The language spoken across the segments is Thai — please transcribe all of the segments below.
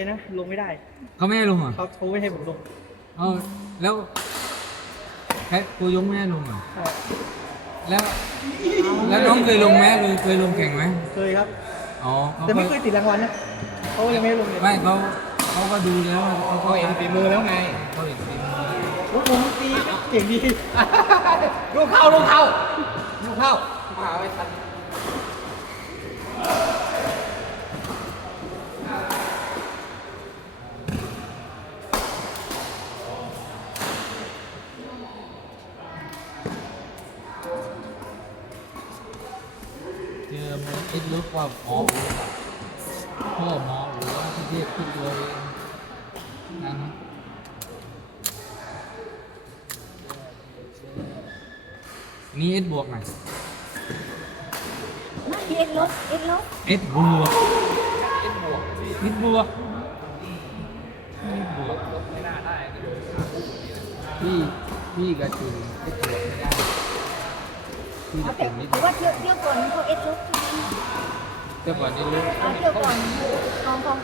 กันนะ ลงไม่ได้เขาไม่ให้ลงเหรอเขาเขาไม่ให้ผมลงเออแล้วแค่กูยงไม่ให้ลงเหรอใช่แล้ว แล้วน้องเคยลงไหมเคยเคยลงแข่งไหมเคยครับ อ๋อเขาแต่ไม่เคก็ยติดรางวัลนะเขาก็ยังไม่ให้ลงเลยไม่เขาเขาก็ดูแล้วเขาเขาเห็นฝีมือแล้วไงเขาเห็นฝีมือโอ้โหตีเก่งดี ลูกเข้าลูกเข้าลูกเข้ามาไว้ทันเจอมันเอ็ดลุกว่าหมอหูพ่อหมอหูว่าที่เรียกขึ้นตัวเองนั่นนะนี่เอ็ดบวกหน่อยไม่เอ็ดลบเอ็ดลบเอ็ดบวกเอ็นบวกเอ็ดบวกเอ็ดบวกไม่น่าได้พี่พี่กับจูนเอ็ดบวกไม่ได้ พี่เอาจะเป็นนิดถือว่าเที่ยวเที่ยวก่อนเขาเอ็ดลบใช่ไหมเจ้าก่อนนี่รู้เอาเที่ยวก่อนของของ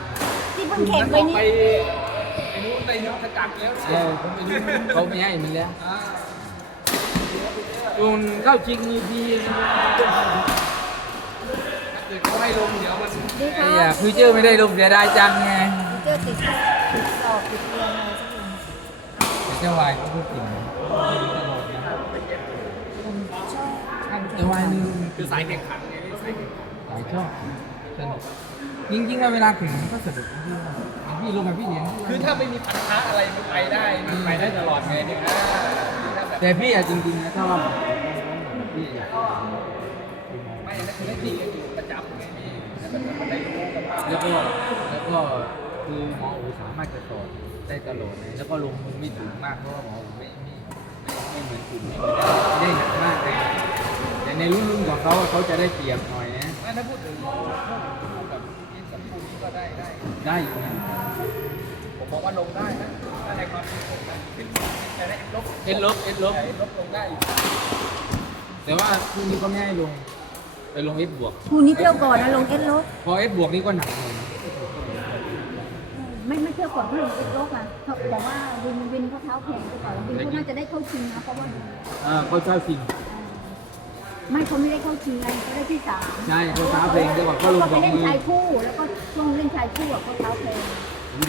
ที่เพิ่งแข่งไปนี่ไปไอ้นู้นไปนู้นขจัดแล้วเออเขาไม่รู้เขาไม่ให้มันแล้วจูนเข้าจริงมือพี่นะถ้าเกิดเขาให้ลงเดี๋ยวมันดีไอ้ค่ะยาฟิวเจอร์ไม่ได้ลงเสียดายจังไงเจอติดติดสอบติดเรียนอะไรสักอย่าง แต่เจ้าวายก็พูดถึง เจ้าวายนี่คือสายแข่งขันไงนี่สายแข่งขันหลายชอบสนุกจริงๆอะเวลาถึงมันก็สนุกนะพี่ลงกับพี่เหนียงคือถ้าไม่มีพันธะอะไรมันไปได้มันไปได้ตลอดไงเนี่ยนะถ้าแบบแต่พี่อะจริงๆนะถ้าว่าพี่อยากไม่นะคือได้ดีกันอยู่ประจำไงนี่ถ้าแบบมันได้รู้กับแล้วก็แล้วก็คือหมออูสามารถจะต่อได้ตลอดเลยแล้วก็ลงมือไม่ถึงมากเพราะว่าหมออูไม่ไม่ไม่ไม่เหมือนคุณไม่ได้หนักมากเลยแต่ ในรุ่นรุ่นของเขาอะเขาจะได้เปรียบหน่อยนะไม่ถ้าพูดถึงพวกแบบที่สัมพูนี่ก็ได้ได้ได้อยู่นะผมบอกว่าลงได้นะถ้าในความคิดผมนะเป็นแต่ได้ลบเอ็ดลบเอ็ดลบแต่ลบลงได้อยู่แต่ว่าพรุ่งนี้ก็ไม่ให้ลงไปลงเอฟบวกคู่นี้เที่ยวก่อนนะลงเอ็ดลบพอเอฟบวกนี่ก็หนักหน่อยนะไม่ไม่เที่ยวก่อนเขาลงเอ็ดลบอะเขาแต่ว่าวินวินเขาเท้าแข็งไปก่อนวินเขาน่าจะได้เข้าชิงนะเพราะว่าอ่าเขาเช่าจริง ไม่เขาไม่ได้เข้าชิงไงเขาได้ที่สามใช่เขาเท้าเพลงแต่ว่าเขาลงเขาสไปองเล่นมือชายคู่ แล้วก็ช่วงเล่นชายคู่อะเขาเท้าแพง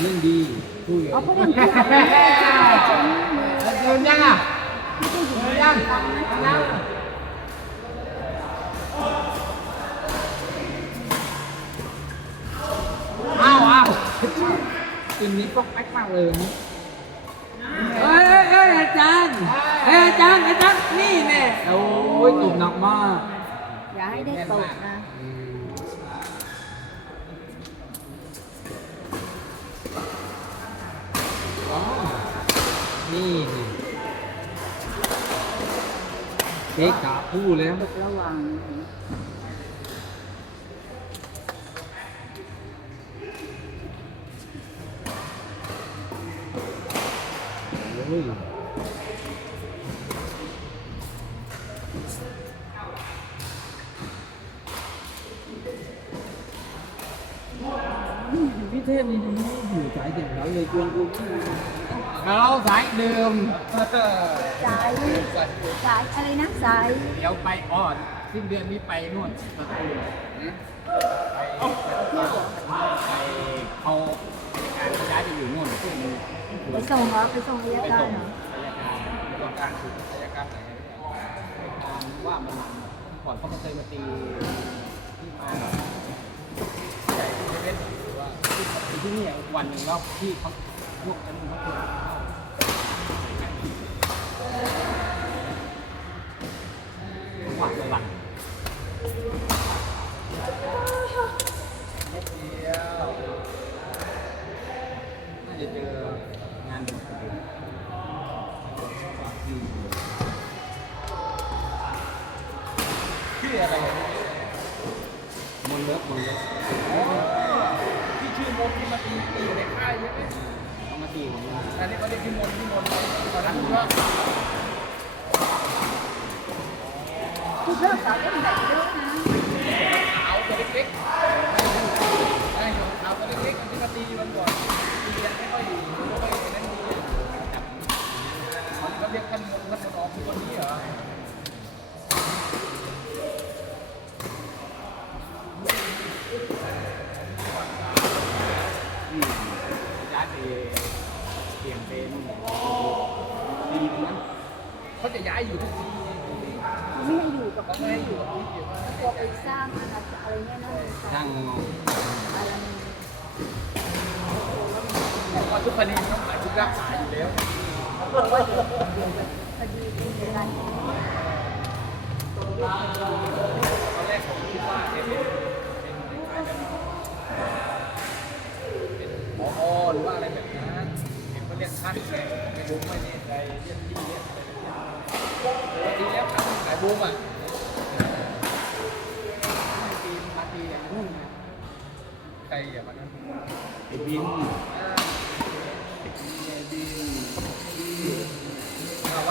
เล่นดีคู่อยู่เอาเขาเล่นคู่กันไม่ได้ชมมือเดินยังอะไม่ได้อยู่ในตังค์นะอ้าวอ้าวคืนนี้ป๊อกแป๊กมากเลยนะเอ้ยเอ้ยเอ้ยอาจารย์ เอ้ ยอาจารย์อาจารย์นี่แน่โอ้ยตบหนักมาก อย่าให้ได้ตกนะอืมอ๋อนี่นี่เค้กกาพูเลยนะระวังโอ้ยายเด็กเราเลยกวนกูเราสายเดิมสายสายอะไรนะสายเดี๋ยวไปออดสิ้นเดือนนี้ไปนู่นสตูลนะไปไปเขาการย้ายไปอยู่นู่นซึ่งไปส่งเหรอไปส่งอายไปการส่งเหรออายการต้องการสุดอายการไหนว่ามันก่อนเขามาเคยมาตีที่มา ใหญ่เล่นหรือว่าที่นี่วันหนึ่งแล้วที่เขาพวกนั้นเขาเคยเข้าหวังหลัง นั้นเนี่ยเขาเรียกนิมนต์นิมนตอนนั้นผมก็คือเพื่อนสาวก็มีแต่เยอะนตัวเล็กๆได้อยู่ขตัวเล็กๆมันที่มาตีมันก่ตีไม่ค่อยไม่ค่อยนั่นดีจับเขเรีกท่นม ไปสร้างอาณาจักรอะไรเงี้ยนะช่างอะไรเพราะว่าทุกคดีต้องหมายทุกรักษาอยู่แล้วคดีเป็นการตอนแรกผมคิดว่าเป็นเป็นเป็นคล้ายเป็นหมอหรือว่าอะไรแบบนั้นเห็นเขาเรียกท่านไงไม่รู้ไม่แน่ใจเรียกที่เรียกอะไรแบบนี้ปกติแล้วทำสายบูมอะ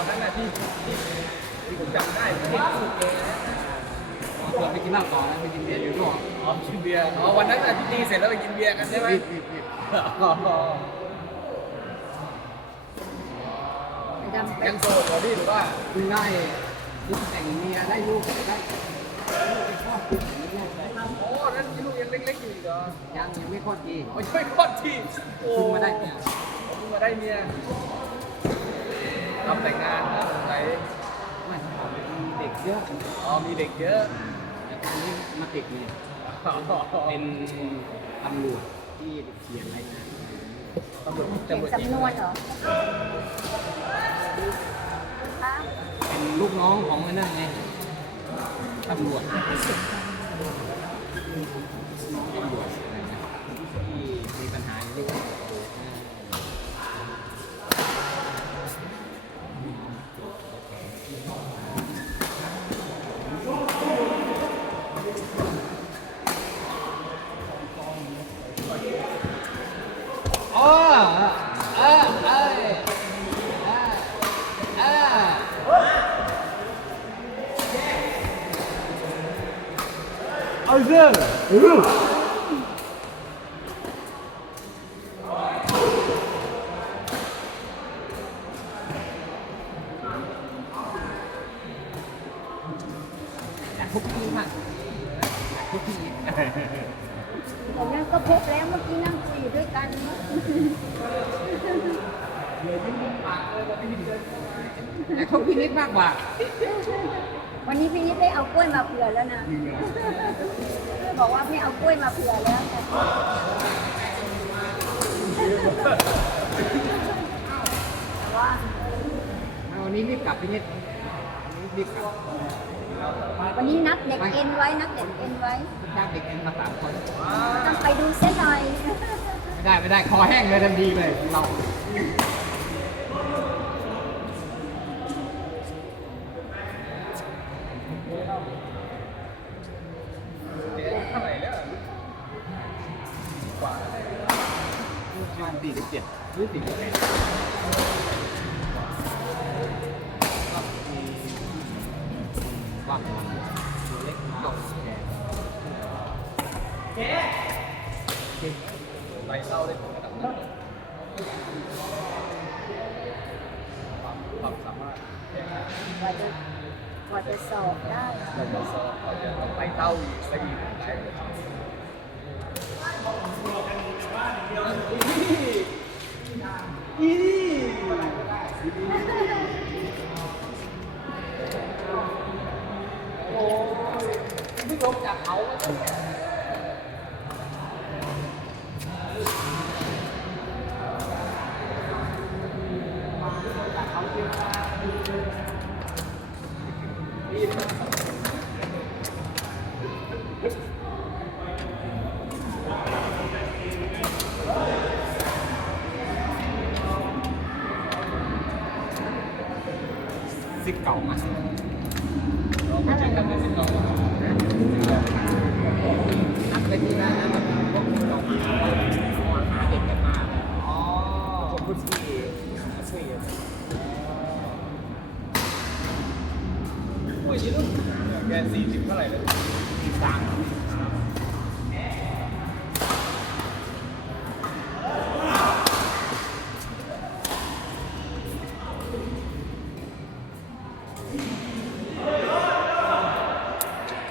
วันนั้นน่ะที่ที่ที่ผมจำได้ผมเห็นสุดเลยนะเพื่อไปกินเหล้าต่อนะไปกินเบียร์อยู่ด้วยอ๋อกินเบียร์อ๋อวันนั้นน่ะที่ตีเสร็จแล้วไปกินเบียร์กันใช่ไหมรีบรีบรีบอ๋อดำไปยังโสดเหรอพี่หรือว่าคุณได้ลูกแต่งเมียได้ลูกได้ลูกไปครอบครัวอย่างนี้ได้โอ้นั่นลูกยังเล็กๆอยู่อีกเหรอยังยังไม่คลอดทีโอ้ยช่วยคลอดทีโอ้เพิ่งมาได้เนี่ยเพิ่งมาได้เมีย ทำแต่งงานนะไม่มีเด็กเยอะอ๋อมีเด็กเยอะแต่ตอนนี้มาติดเนี่ยเป็นตำรวจที่เขียนรายงานตำรวจเขียนตำรวจจริงสำนวนเหรอเป็นลูกน้องของไอ้นั่นไงตำรวจตำรวจอะไรนะที่มีปัญหาอยู่ที่ อ๋อเออเออเออเออ เอาเรื่อง อยาก ทุกที่มากอยากทุกที่ผมนั่นก็พบแล้วเมื่อกี้นั่งคุยอยู่ด้วยกันอยากทุกที่นิดมากกว่า วันนี้พี่นิดได้เอากล้วยมาเผื่อแล้วนะ บอกว่าไม่เอากล้วยมาเผื่อแล้วแต่แต่ว่าวันนี้รีบกลับพี่นิดวันนี้รีบกลับวันนี้นัดเด็กเอ็นไว้นัดเด็กเอ็นไว้จ้างเด็กเอ็นมาสามคนต้องไปดูเส้นหน่อย ไม่ได้ไม่ได้คอแห้งเลยทันทีเลยเรา บเจ็ดหรือสี่สิบแปดก็มีว่างตัวเล็กตกแขน อีโอ้ยไม่ลงจากเขา สิบเก่ามาเราไปเจอกันในสิบเก่านักเล่ที่นั่นนะมันพวเราหาเด็กกันมาอ๋อผมพูดที่ช่วยกัอุ้ยนี่ลูกแกสี่สิบเท่าไหร่แล้วสี่สาม